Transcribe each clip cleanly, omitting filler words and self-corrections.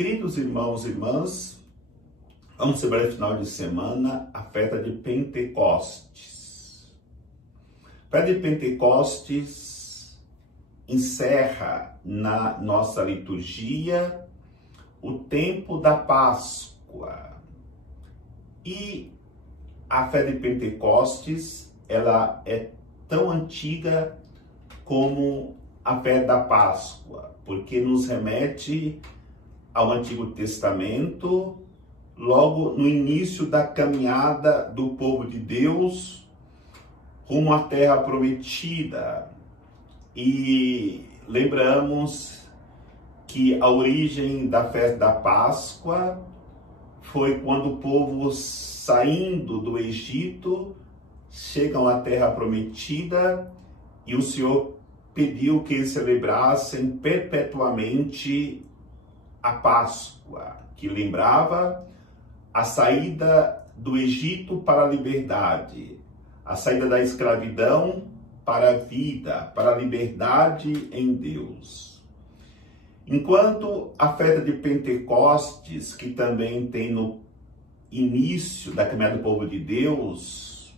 Queridos irmãos e irmãs, vamos celebrar esse final de semana a festa de Pentecostes. A festa de Pentecostes encerra na nossa liturgia o tempo da Páscoa. E a festa de Pentecostes, ela é tão antiga como a festa da Páscoa, porque nos remete ao Antigo Testamento, logo no início da caminhada do povo de Deus rumo à Terra Prometida. E lembramos que a origem da festa da Páscoa foi quando o povo, saindo do Egito, chegam à Terra Prometida e o Senhor pediu que eles celebrassem perpetuamente a Páscoa, que lembrava a saída do Egito para a liberdade, a saída da escravidão para a vida, para a liberdade em Deus. Enquanto a festa de Pentecostes, que também tem no início da caminhada do povo de Deus,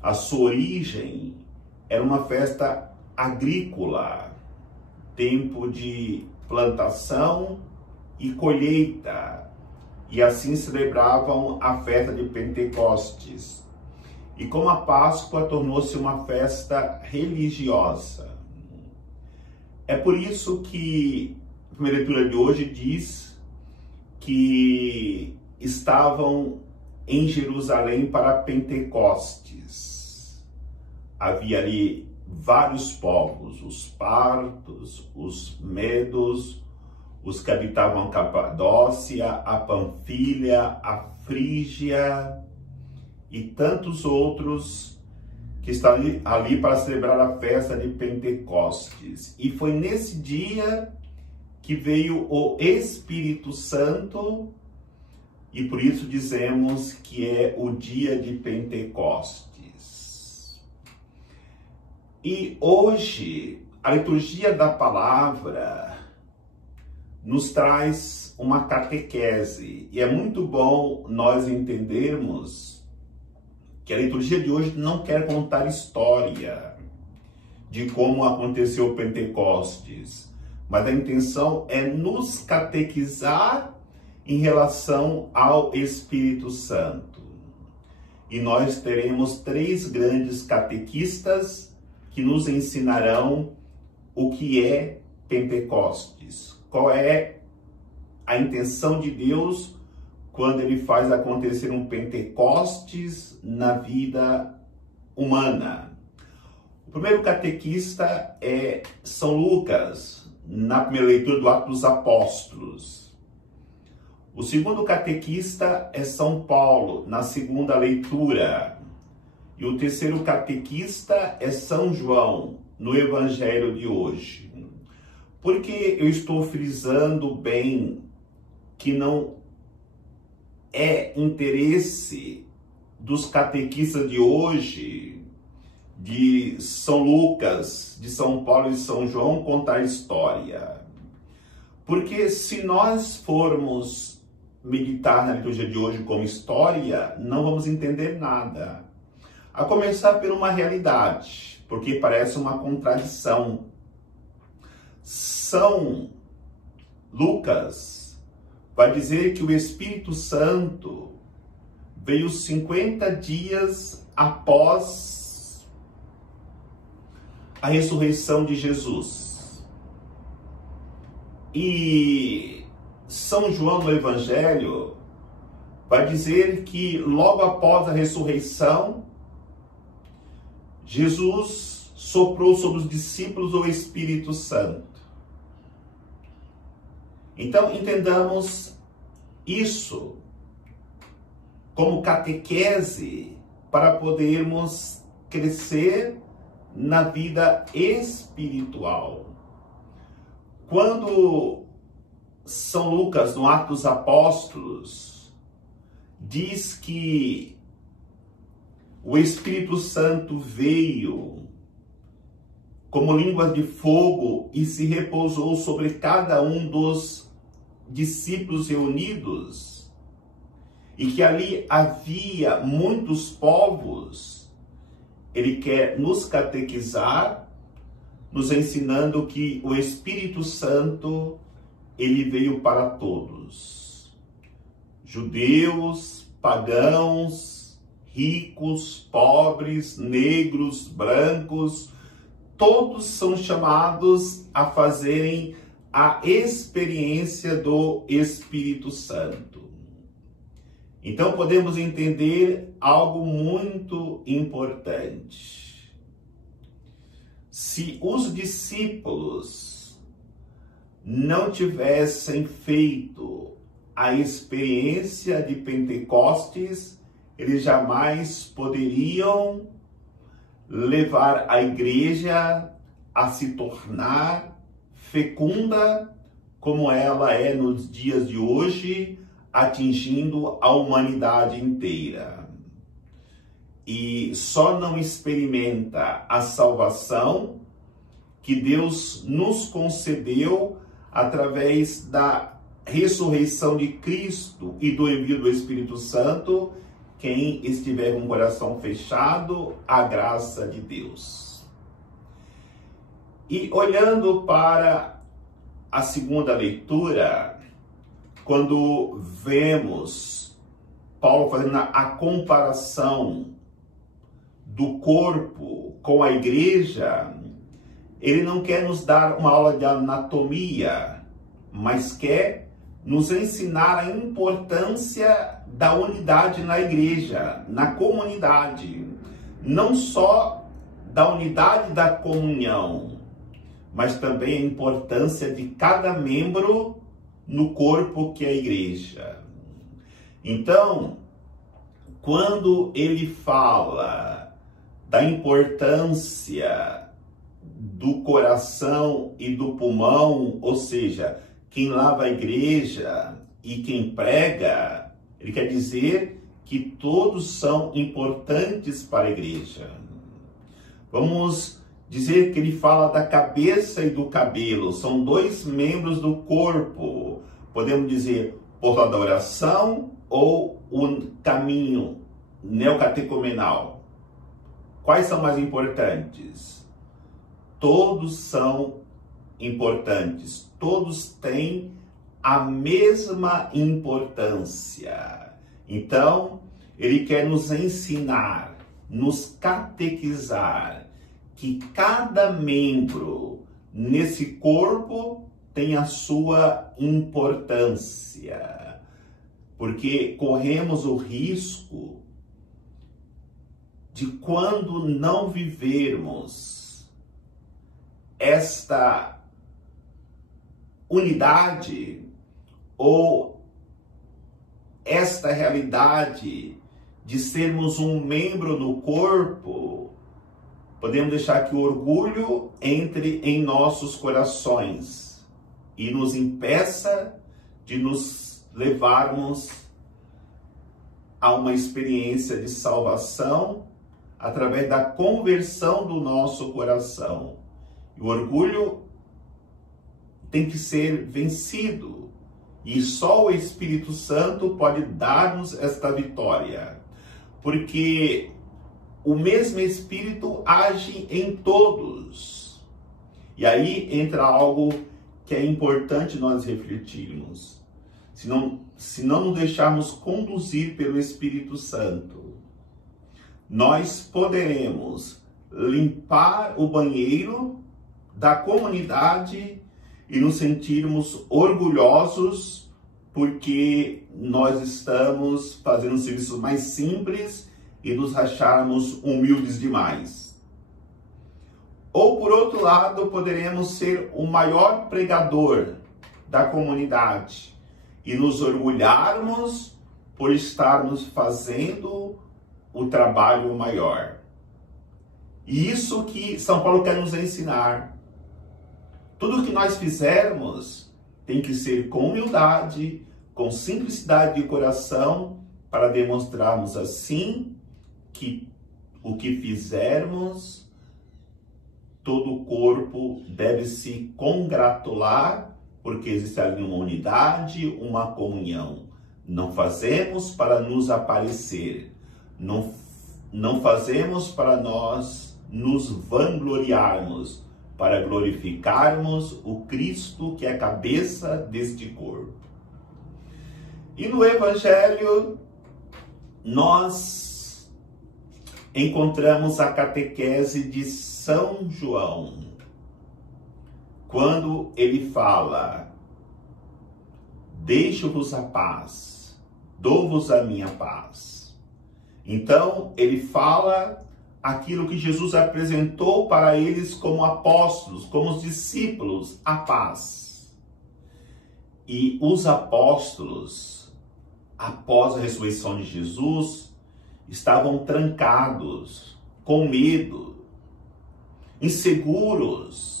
a sua origem era uma festa agrícola, tempo de plantação e colheita, e assim celebravam a festa de Pentecostes. E como a Páscoa tornou-se uma festa religiosa. É por isso que a primeira leitura de hoje diz que estavam em Jerusalém para Pentecostes. Havia ali vários povos, os partos, os medos, os que habitavam a Capadócia, a Panfilha, a Frígia e tantos outros que estavam ali para celebrar a festa de Pentecostes. E foi nesse dia que veio o Espírito Santo, e por isso dizemos que é o dia de Pentecostes. E hoje, a liturgia da palavra nos traz uma catequese. E é muito bom nós entendermos que a liturgia de hoje não quer contar história de como aconteceu o Pentecostes, mas a intenção é nos catequizar em relação ao Espírito Santo. E nós teremos 3 grandes catequistas que nos ensinarão o que é Pentecostes, qual é a intenção de Deus quando ele faz acontecer um Pentecostes na vida humana. O primeiro catequista é São Lucas, na primeira leitura do Atos dos Apóstolos. O segundo catequista é São Paulo, na segunda leitura. E o terceiro catequista é São João, no Evangelho de hoje. Por que eu estou frisando bem que não é interesse dos catequistas de hoje, de São Lucas, de São Paulo e de São João, contar história? Porque se nós formos meditar na liturgia de hoje como história, não vamos entender nada. A começar por uma realidade, porque parece uma contradição. São Lucas vai dizer que o Espírito Santo veio 50 dias após a ressurreição de Jesus. E São João no Evangelho vai dizer que logo após a ressurreição, Jesus soprou sobre os discípulos o Espírito Santo. Então, entendamos isso como catequese para podermos crescer na vida espiritual. Quando São Lucas, no Atos dos Apóstolos, diz que o Espírito Santo veio como línguas de fogo e se repousou sobre cada um dos discípulos reunidos e que ali havia muitos povos, ele quer nos catequizar, nos ensinando que o Espírito Santo, ele veio para todos. Judeus, pagãos, ricos, pobres, negros, brancos, todos são chamados a fazerem a experiência do Espírito Santo. Então podemos entender algo muito importante. Se os discípulos não tivessem feito a experiência de Pentecostes, eles jamais poderiam levar a igreja a se tornar fecunda como ela é nos dias de hoje, atingindo a humanidade inteira. E só não experimenta a salvação que Deus nos concedeu através da ressurreição de Cristo e do envio do Espírito Santo, quem estiver com o coração fechado à graça de Deus. E olhando para a segunda leitura, quando vemos Paulo fazendo a comparação do corpo com a igreja, ele não quer nos dar uma aula de anatomia, mas quer nos ensinar a importância da unidade na igreja, na comunidade. Não só da unidade da comunhão, mas também a importância de cada membro no corpo que é a igreja. Então, quando ele fala da importância do coração e do pulmão, ou seja, quem lava a igreja e quem prega, ele quer dizer que todos são importantes para a igreja. Vamos dizer que ele fala da cabeça e do cabelo, são dois membros do corpo. Podemos dizer porta da oração ou o caminho neocatecumenal. Quais são mais importantes? Todos são importantes, todos têm a mesma importância. Então, ele quer nos ensinar, nos catequizar, que cada membro nesse corpo tem a sua importância, porque corremos o risco de, quando não vivermos esta unidade ou esta realidade de sermos um membro do corpo, podemos deixar que o orgulho entre em nossos corações e nos impeça de nos levarmos a uma experiência de salvação através da conversão do nosso coração. E o orgulho tem que ser vencido, e só o Espírito Santo pode dar-nos esta vitória, porque o mesmo Espírito age em todos. E aí entra algo que é importante nós refletirmos. Se não nos deixarmos conduzir pelo Espírito Santo, nós poderemos limpar o banheiro da comunidade e nos sentirmos orgulhosos porque nós estamos fazendo um serviço mais simples e nos acharmos humildes demais. Ou, por outro lado, poderemos ser o maior pregador da comunidade e nos orgulharmos por estarmos fazendo o trabalho maior. E isso que São Paulo quer nos ensinar. Tudo que nós fizermos tem que ser com humildade, com simplicidade de coração, para demonstrarmos assim que o que fizermos, todo o corpo deve se congratular, porque existe ali uma unidade, uma comunhão. Não fazemos para nos aparecer, não fazemos para nós nos vangloriarmos, para glorificarmos o Cristo que é a cabeça deste corpo. E no Evangelho, nós encontramos a catequese de São João, quando ele fala: deixo-vos a paz, dou-vos a minha paz. Então, ele fala aquilo que Jesus apresentou para eles como apóstolos, como os discípulos, a paz. E os apóstolos, após a ressurreição de Jesus, estavam trancados, com medo, inseguros.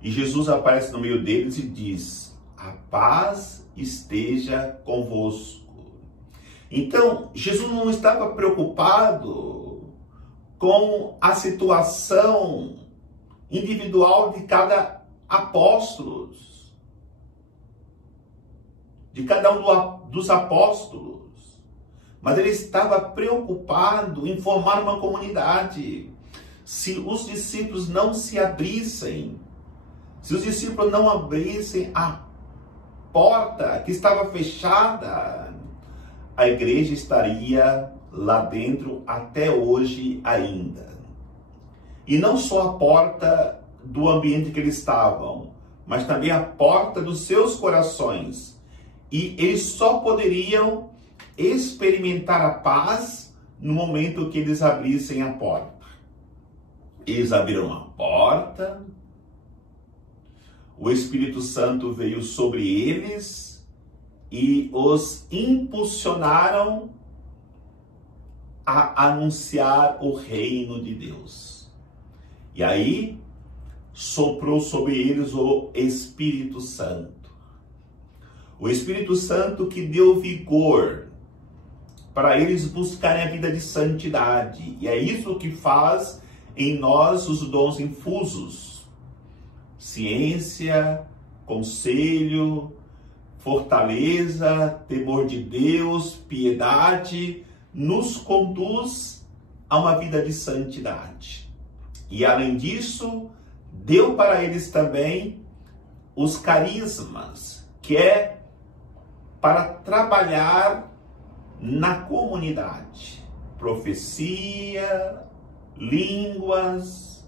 E Jesus aparece no meio deles e diz: a paz esteja convosco. Então, Jesus não estava preocupado com a situação individual de cada apóstolo, de cada um dos apóstolos, mas ele estava preocupado em formar uma comunidade. Se os discípulos não se abrissem, se os discípulos não abrissem a porta que estava fechada, a igreja estaria lá dentro até hoje ainda. E não só a porta do ambiente que eles estavam, mas também a porta dos seus corações. E eles só poderiam experimentar a paz no momento que eles abrissem a porta. Eles abriram a porta, o Espírito Santo veio sobre eles e os impulsionaram a anunciar o reino de Deus. E aí soprou sobre eles o Espírito Santo. O Espírito Santo que deu vigor para eles buscarem a vida de santidade. E é isso que faz em nós os dons infusos: ciência, conselho, fortaleza, temor de Deus, piedade, nos conduz a uma vida de santidade. E além disso, deu para eles também os carismas, que é para trabalhar na comunidade. Profecia, línguas,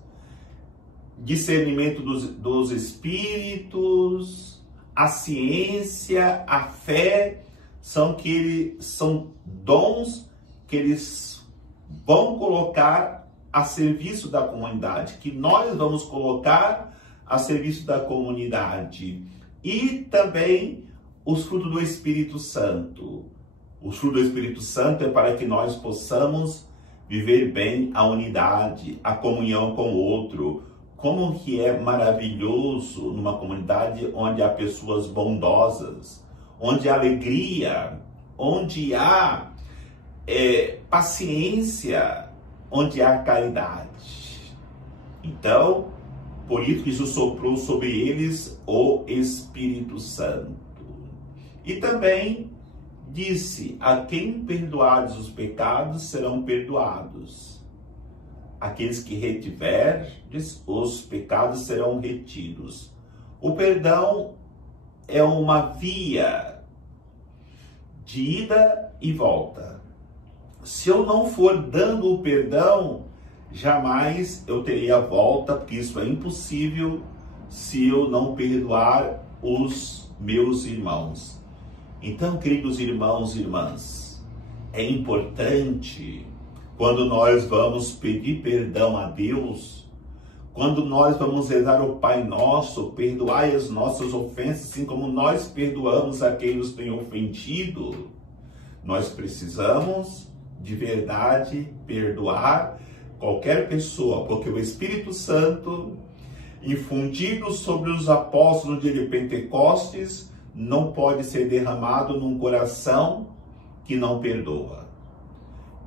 discernimento dos espíritos, a ciência, a fé, são dons que eles vão colocar a serviço da comunidade, que nós vamos colocar a serviço da comunidade. E também os frutos do Espírito Santo. O fruto do Espírito Santo é para que nós possamos viver bem a unidade, a comunhão com o outro. Como que é maravilhoso numa comunidade onde há pessoas bondosas, onde há alegria, onde há paciência, onde há caridade. Então, por isso que Jesus soprou sobre eles o Espírito Santo. E também disse: a quem perdoares os pecados serão perdoados. Aqueles que retiverdes os pecados serão retidos. O perdão é uma via de ida e volta. Se eu não for dando o perdão, jamais eu teria volta, porque isso é impossível se eu não perdoar os meus irmãos. Então, queridos irmãos e irmãs, é importante, quando nós vamos pedir perdão a Deus, quando nós vamos rezar o Pai Nosso, perdoai as nossas ofensas, assim como nós perdoamos a quem nos tem ofendido, nós precisamos de verdade perdoar qualquer pessoa, porque o Espírito Santo, infundido sobre os apóstolos no dia de Pentecostes, não pode ser derramado num coração que não perdoa.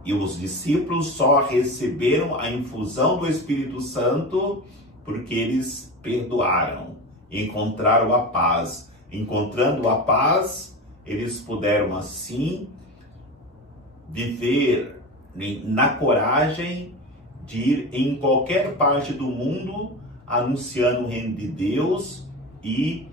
E os discípulos só receberam a infusão do Espírito Santo porque eles perdoaram. encontraram a paz. Encontrando a paz, eles puderam assim viver na coragem de ir em qualquer parte do mundo anunciando o reino de Deus e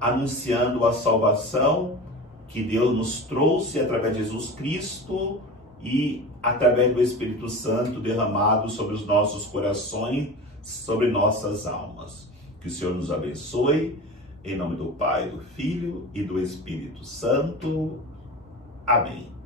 anunciando a salvação que Deus nos trouxe através de Jesus Cristo e através do Espírito Santo derramado sobre os nossos corações, sobre nossas almas. Que o Senhor nos abençoe, em nome do Pai, do Filho e do Espírito Santo. Amém.